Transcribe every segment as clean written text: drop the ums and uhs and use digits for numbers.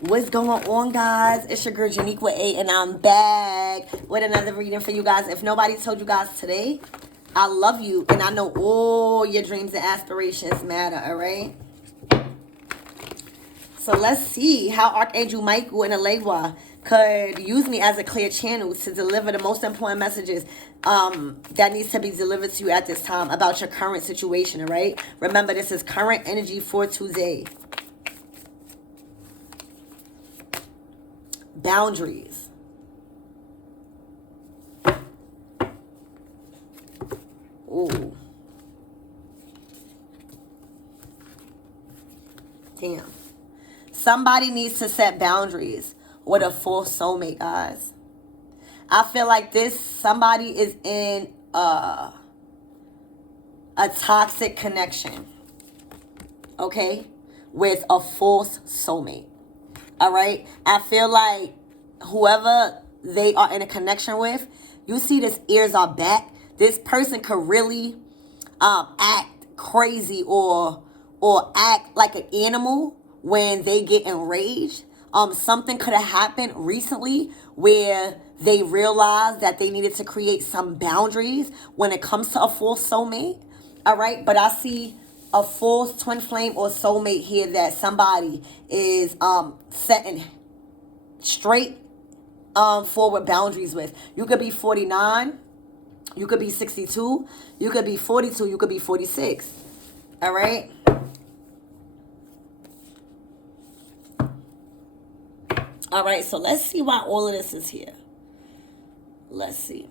What's going on, guys? It's your girl Janique 8, and I'm back with another reading for you guys. If nobody told you guys today, I love you, and I know all your dreams and aspirations matter, all right? So let's see how Archangelmichael and Elegba could use me as a clear channel to deliver the most important messages that needs to be delivered to you at this time about your current situation, all right? Remember, this is current energy for today. Boundaries. Ooh. Damn. Somebody needs to set boundaries with a false soulmate, guys. I feel like somebody is in a toxic connection, okay, with a false soulmate. All right. I feel like whoever they are in a connection with, you see this ears are back. This person could really act crazy or act like an animal when they get enraged. Something could have happened recently where they realized that they needed to create some boundaries when it comes to a false soulmate. All right. But I see a false twin flame or soulmate here that somebody is setting straight forward boundaries with. You could be 49, you could be 62, you could be 42, you could be 46. All right. All right, so let's see why all of this is here. Let's see.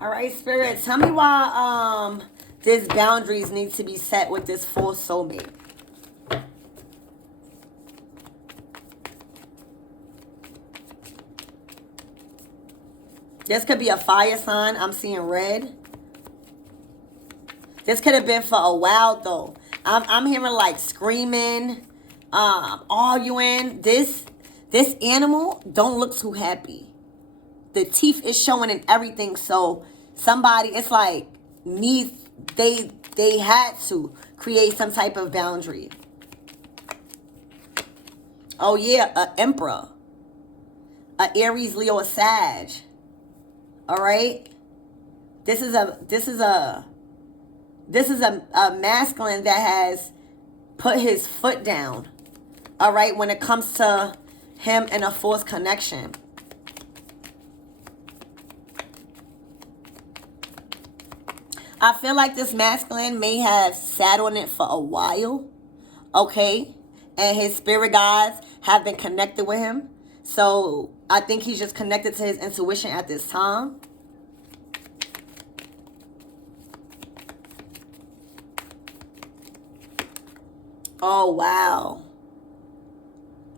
All right, Spirit, tell me why these boundaries need to be set with this false soulmate. This could be a fire sign. I'm seeing red. This could have been for a while, though. I'm hearing like screaming, arguing. This animal don't look too happy. The teeth is showing and everything. So somebody, it's like they had to create some type of boundary. Oh yeah, an emperor, a Aries, Leo, a Sag. All right. This is a masculine that has put his foot down. All right, when it comes to him and a false connection. I feel like this masculine may have sat on it for a while, okay? And his spirit guides have been connected with him. So I think he's just connected to his intuition at this time. Oh, wow.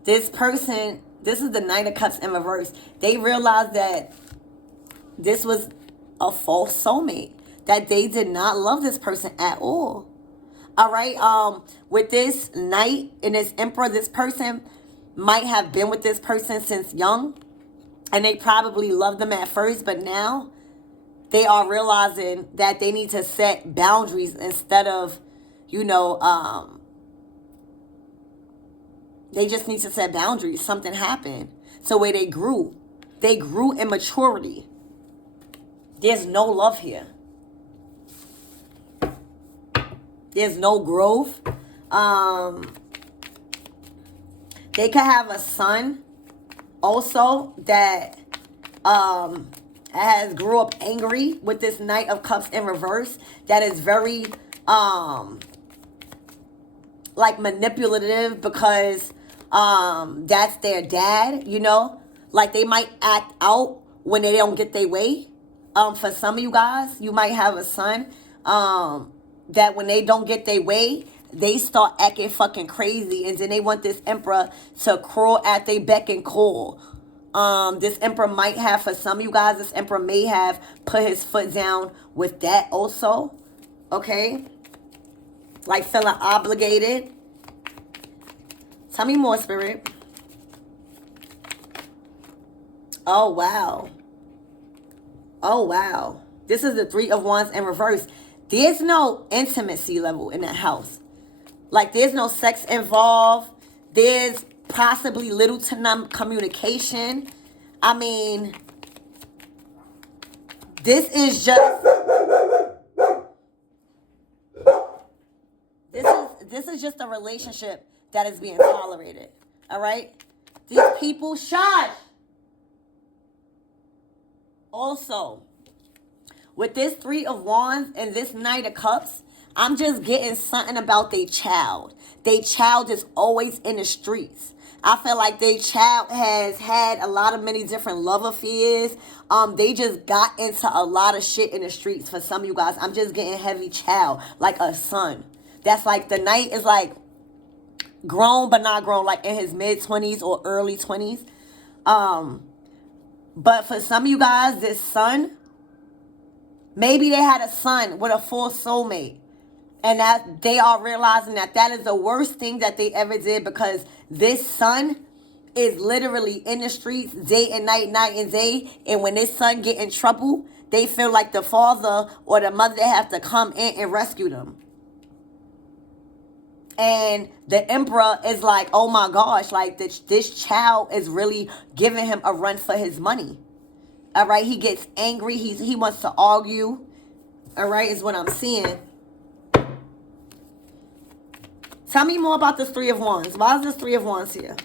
This person, this is the Knight of Cups in reverse. They realized that this was a false soulmate. That they did not love this person at all. All right. With this Knight and this Emperor, this person might have been with this person since young. And they probably loved them at first. But now they are realizing that they need to set boundaries instead of, they just need to set boundaries. Something happened. So where they grew in maturity. There's no love here. There's no growth. They could have a son also that has grew up angry with this Knight of Cups in reverse. That is very like manipulative because that's their dad, Like they might act out when they don't get their way. For some of you guys, you might have a son that when they don't get their way, they start acting fucking crazy. And then they want this emperor to crawl at their beck and call. This emperor might have, for some of you guys, this emperor may have put his foot down with that also. Okay? Like feeling obligated. Tell me more, Spirit. Oh, wow. Oh, wow. This is the 3 of Wands in reverse. There's no intimacy level in that house. Like, there's no sex involved. There's possibly little to none communication. I mean, this is just... This is just a relationship that is being tolerated. All right? These people... Shush! Also, with this 3 of Wands and this Knight of Cups, I'm just getting something about their child. Their child is always in the streets. I feel like their child has had a lot of many different love affairs. They just got into a lot of shit in the streets. For some of you guys, I'm just getting heavy child, like a son. That's like, the Knight is like grown but not grown, like in his mid-20s or early 20s. But for some of you guys, this son, maybe they had a son with a false soulmate. And that they are realizing that that is the worst thing that they ever did, because this son is literally in the streets day and night, night and day. And when this son get in trouble, they feel like the father or the mother, they have to come in and rescue them. And the Emperor is like, oh my gosh, like this child is really giving him a run for his money. All right, he gets angry. He wants to argue. All right, is what I'm seeing. Tell me more about this 3 of Wands. Why is this 3 of Wands here?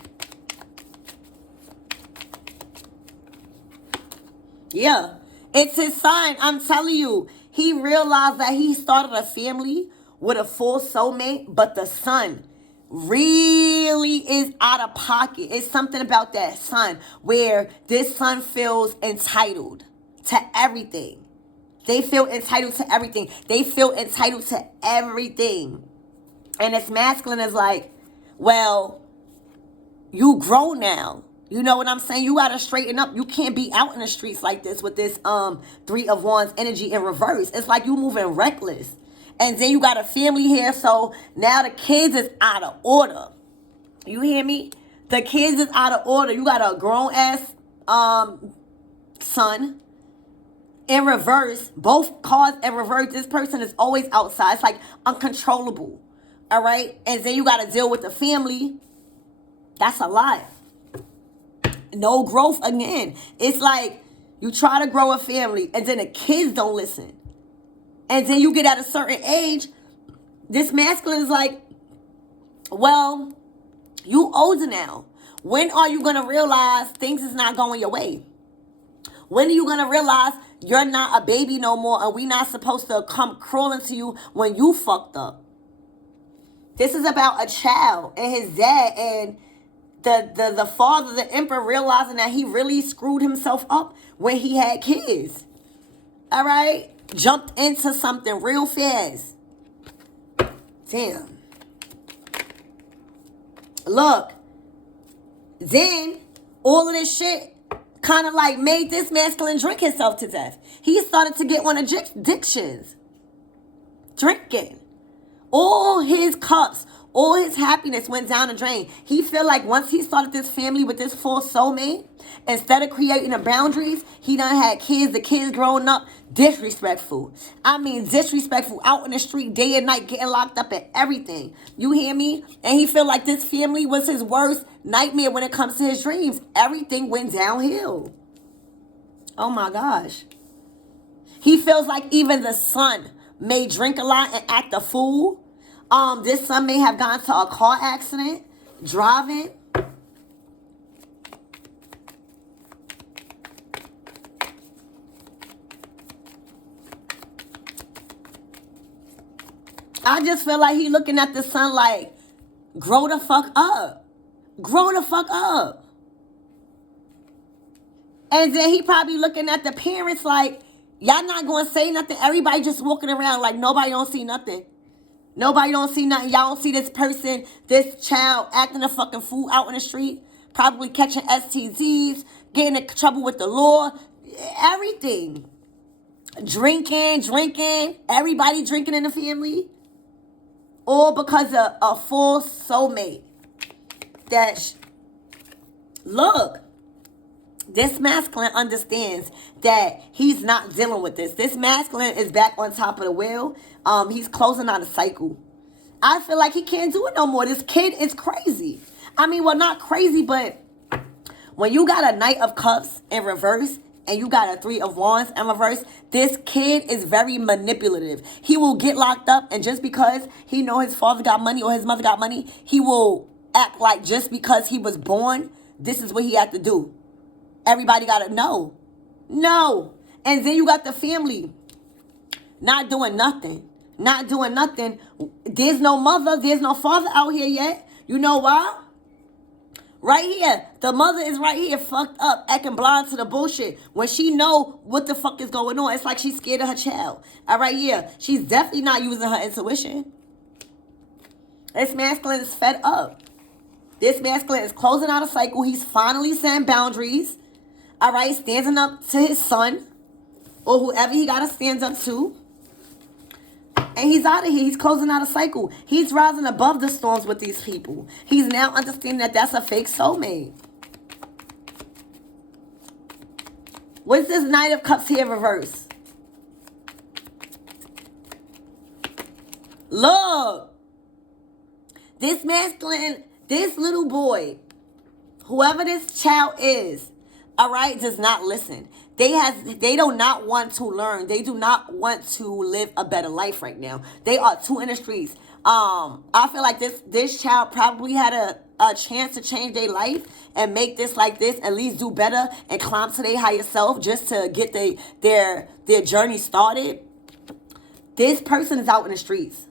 Yeah, it's his sign. I'm telling you, he realized that he started a family with a full soulmate, but the son really is out of pocket. It's something about that son where this son feels entitled to everything. They feel entitled to everything. They feel entitled to everything. And this masculine is like, well, you grown now. You know what I'm saying? You got to straighten up. You can't be out in the streets like this with this 3 of Wands energy in reverse. It's like you moving reckless. And then you got a family here, so now the kids is out of order. You hear me? The kids is out of order. You got a grown-ass son in reverse. Both cards in reverse. This person is always outside. It's like uncontrollable. All right? And then you got to deal with the family. That's a lot. No growth again. It's like you try to grow a family, and then the kids don't listen. And then you get at a certain age, this masculine is like, well, you older now. When are you going to realize things is not going your way? When are you going to realize you're not a baby no more, and we not supposed to come crawling to you when you fucked up? This is about a child and his dad, and the father, the emperor, realizing that he really screwed himself up when he had kids. All right? Jumped into something real fast. Damn. Look. Then, all of this shit kind of like made this masculine drink himself to death. He started to get one of addictions. Drinking. All his cups, all his happiness went down the drain. He feel like once he started this family with this full soulmate, instead of creating the boundaries, he done had kids, the kids growing up, disrespectful. I mean, disrespectful, out in the street, day and night, getting locked up at everything. You hear me? And he feel like this family was his worst nightmare when it comes to his dreams. Everything went downhill. Oh my gosh. He feels like even the son may drink a lot and act a fool. This son may have gone to a car accident, driving. I just feel like he looking at the son like, grow the fuck up. Grow the fuck up. And then he probably looking at the parents like, y'all not going to say nothing. Everybody just walking around like nobody don't see nothing. Nobody don't see nothing. Y'all don't see this person, this child acting a fucking fool out in the street. Probably catching STDs, getting in trouble with the law. Everything. Drinking. Everybody drinking in the family. All because of a false soulmate. Look. This masculine understands that he's not dealing with this. This masculine is back on top of the wheel. He's closing out a cycle. I feel like he can't do it no more. This kid is crazy. I mean, well, not crazy, but when you got a Knight of Cups in reverse and you got a Three of Wands in reverse, this kid is very manipulative. He will get locked up, and just because he know his father got money or his mother got money, he will act like just because he was born, this is what he had to do. Everybody got to know. No. And then you got the family not doing nothing. Not doing nothing. There's no mother. There's no father out here yet. You know why? Right here. The mother is right here fucked up, acting blind to the bullshit. When she know what the fuck is going on, it's like she's scared of her child. All right, yeah. She's definitely not using her intuition. This masculine is fed up. This masculine is closing out a cycle. He's finally setting boundaries. All right, standing up to his son or whoever he got to stand up to. And he's out of here. He's closing out a cycle. He's rising above the storms with these people. He's now understanding that that's a fake soulmate. What's this Knight of Cups here reverse? Look. This masculine, this little boy, whoever this child is, all right, does not listen. They do not want to learn. They do not want to live a better life right now. They are too in the streets. I feel like this child probably had a chance to change their life and make this like this, at least do better and climb to their higher self just to get their journey started. This person is out in the streets.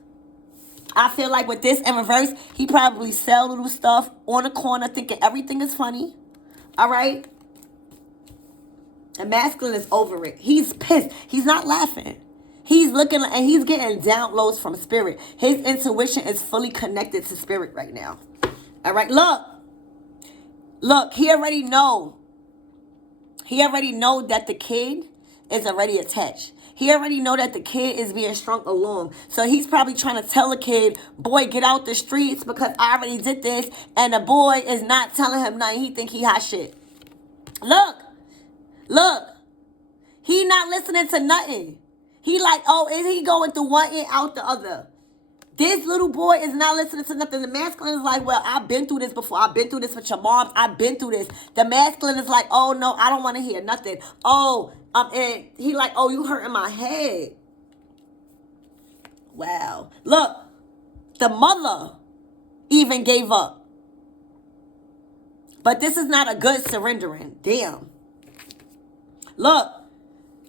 I feel like with this in reverse, he probably sell little stuff on the corner thinking everything is funny. All right? The masculine is over it. He's pissed. He's not laughing. He's looking and he's getting downloads from spirit. His intuition is fully connected to spirit right now. All right, look, he already know. He already know that the kid is already attached. He already know that the kid is being strung along. So he's probably trying to tell the kid, boy, get out the streets because I already did this. And the boy is not telling him nothing. He think he hot shit. Look, he not listening to nothing. He like, oh, is he going through one ear out the other? This little boy is not listening to nothing. The masculine is like, well, I've been through this before. I've been through this with your mom. I've been through this. The masculine is like, oh, no, I don't want to hear nothing. Oh, and he like, oh, you hurting my head. Wow. Look, the mother even gave up. But this is not a good surrendering. Damn. Look,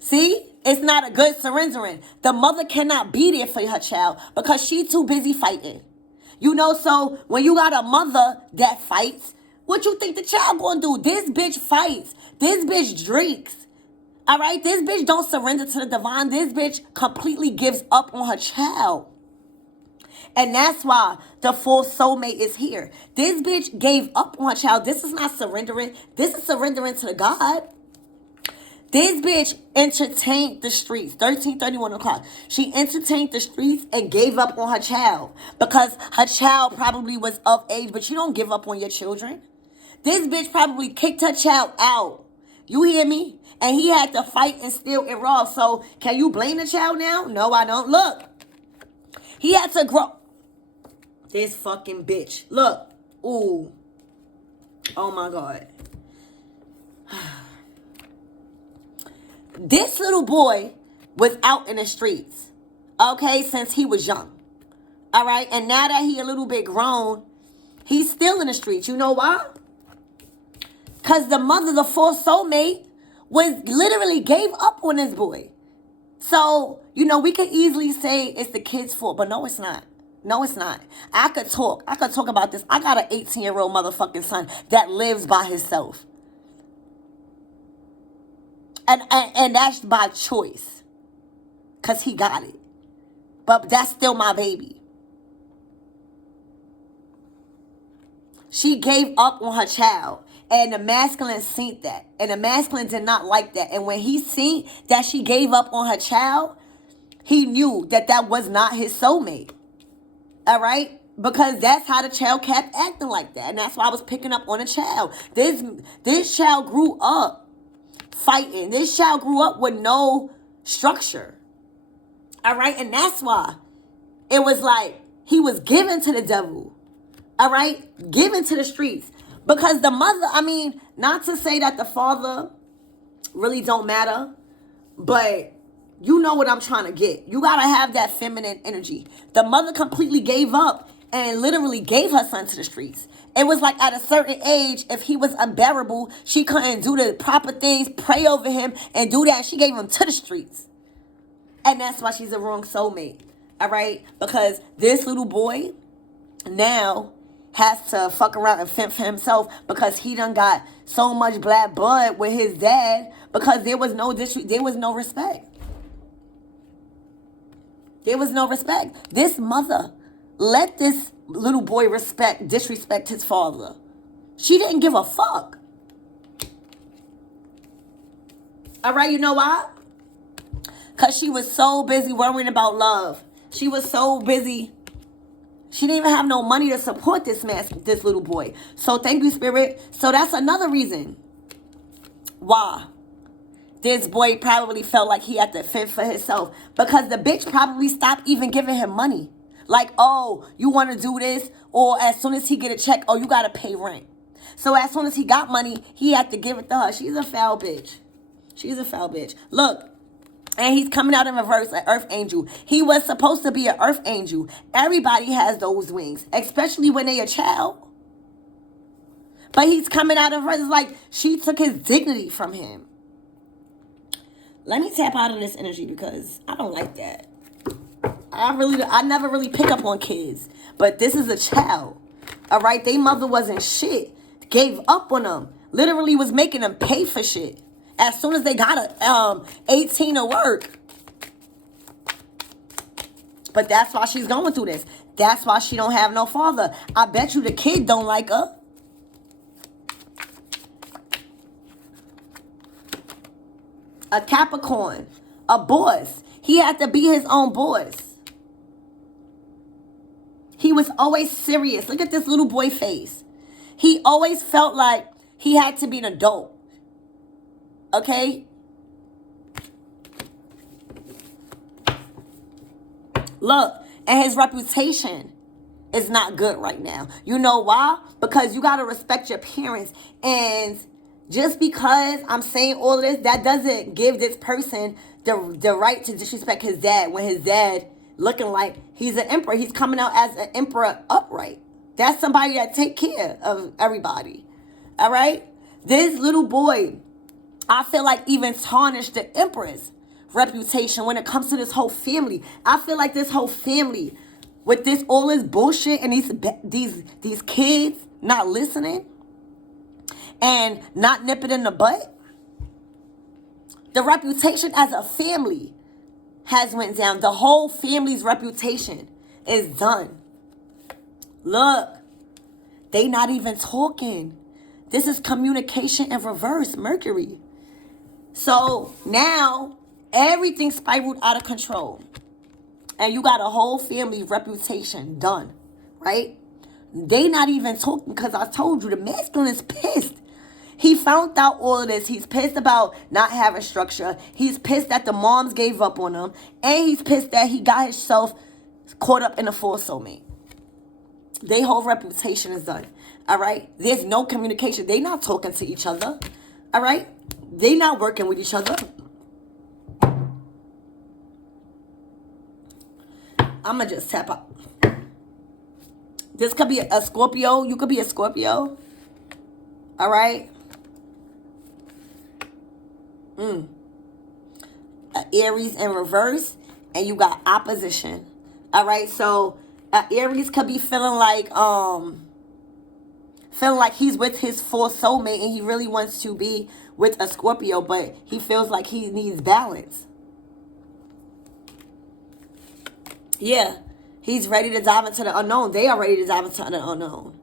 see? It's not a good surrendering. The mother cannot be there for her child because she's too busy fighting. You know, so when you got a mother that fights, what you think the child gonna do? This bitch fights. This bitch drinks. All right? This bitch don't surrender to the divine. This bitch completely gives up on her child. And that's why the false soulmate is here. This bitch gave up on her child. This is not surrendering. This is surrendering to the God. This bitch entertained the streets. 13:31 o'clock. She entertained the streets and gave up on her child because her child probably was of age, but you don't give up on your children. This bitch probably kicked her child out. You hear me? And he had to fight and steal and rob. So can you blame the child now? No, I don't. Look. He had to grow. This fucking bitch. Look. Ooh. Oh my God. This little boy was out in the streets, okay, since he was young, all right? And now that he a little bit grown, he's still in the streets. You know why? Because the mother, the false soulmate, was literally gave up on this boy. So, you know, we could easily say it's the kid's fault, but no, it's not. No, it's not. I could talk about this. I got an 18-year-old motherfucking son that lives by himself. And that's by choice. Because he got it. But that's still my baby. She gave up on her child. And the masculine seen that. And the masculine did not like that. And when he seen that she gave up on her child, he knew that that was not his soulmate. All right? Because that's how the child kept acting like that. And that's why I was picking up on the child. This child grew up fighting. This child grew up with no structure. All right? And that's why it was like he was given to the devil. All right? Given to the streets. Because the mother, I mean, not to say that the father really don't matter, but you know what I'm trying to get. You got to have that feminine energy. The mother completely gave up and literally gave her son to the streets. It was like at a certain age, if he was unbearable, she couldn't do the proper things, pray over him, and do that. She gave him to the streets. And that's why she's a wrong soulmate. All right? Because this little boy now has to fuck around and fend for himself because he done got so much black blood with his dad because there was no respect. There was no respect. This mother let this little boy disrespect his father. She didn't give a fuck. All right, you know why? Because she was so busy worrying about love. She was so busy. She didn't even have no money to support this little boy. So thank you, Spirit. So that's another reason why this boy probably felt like he had to fend for himself. Because the bitch probably stopped even giving him money. Like, oh, you want to do this? Or as soon as he get a check, oh, you got to pay rent. So as soon as he got money, he had to give it to her. She's a foul bitch. She's a foul bitch. Look. And he's coming out in reverse, an earth angel. He was supposed to be an earth angel. Everybody has those wings, especially when they're a child. But he's coming out in reverse. It's like she took his dignity from him. Let me tap out of this energy because I don't like that. I never really pick up on kids. But this is a child. All right? Their mother wasn't shit. Gave up on them. Literally was making them pay for shit. As soon as they got 18 to work. But that's why she's going through this. That's why she don't have no father. I bet you the kid don't like her. A Capricorn. A boss. He had to be his own boss. He was always serious. Look at this little boy face. He always felt like he had to be an adult. Okay? Look, and his reputation is not good right now. You know why? Because you got to respect your parents. And just because I'm saying all of this, that doesn't give this person the right to disrespect his dad when his dad looking like he's an emperor. He's coming out as an emperor upright. That's somebody that take care of everybody. All right? This little boy, I feel like even tarnished the empress reputation when it comes to this whole family. I feel like this whole family, with this all this bullshit and these kids not listening and not nipping in the butt, the reputation as a family has went down. The whole family's reputation is done. Look, they not even talking. This is communication in reverse, Mercury. So now everything spiraled out of control. And you got a whole family reputation done, right? They not even talking because I told you the masculine is pissed. He found out all of this. He's pissed about not having structure. He's pissed that the moms gave up on him. And he's pissed that he got himself caught up in a false soulmate. Their whole reputation is done. All right? There's no communication. They not talking to each other. All right? They not working with each other. I'm going to just tap out. This could be a Scorpio. You could be a Scorpio. All right? Aries in reverse. And you got opposition. All right? So, Aries could be feeling like he's with his false soulmate and he really wants to be with a Scorpio, but he feels like he needs balance. Yeah, he's ready to dive into the unknown. They are ready to dive into the unknown.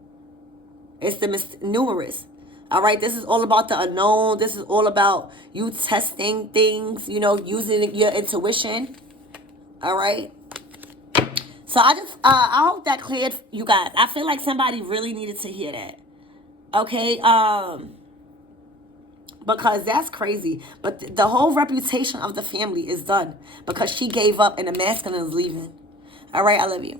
It's the numerous. All right, this is all about the unknown. This is all about you testing things, you know, using your intuition. All right. So I hope that cleared you guys. I feel like somebody really needed to hear that. Okay, because that's crazy. But the whole reputation of the family is done because she gave up and the masculine is leaving. All right, I love you.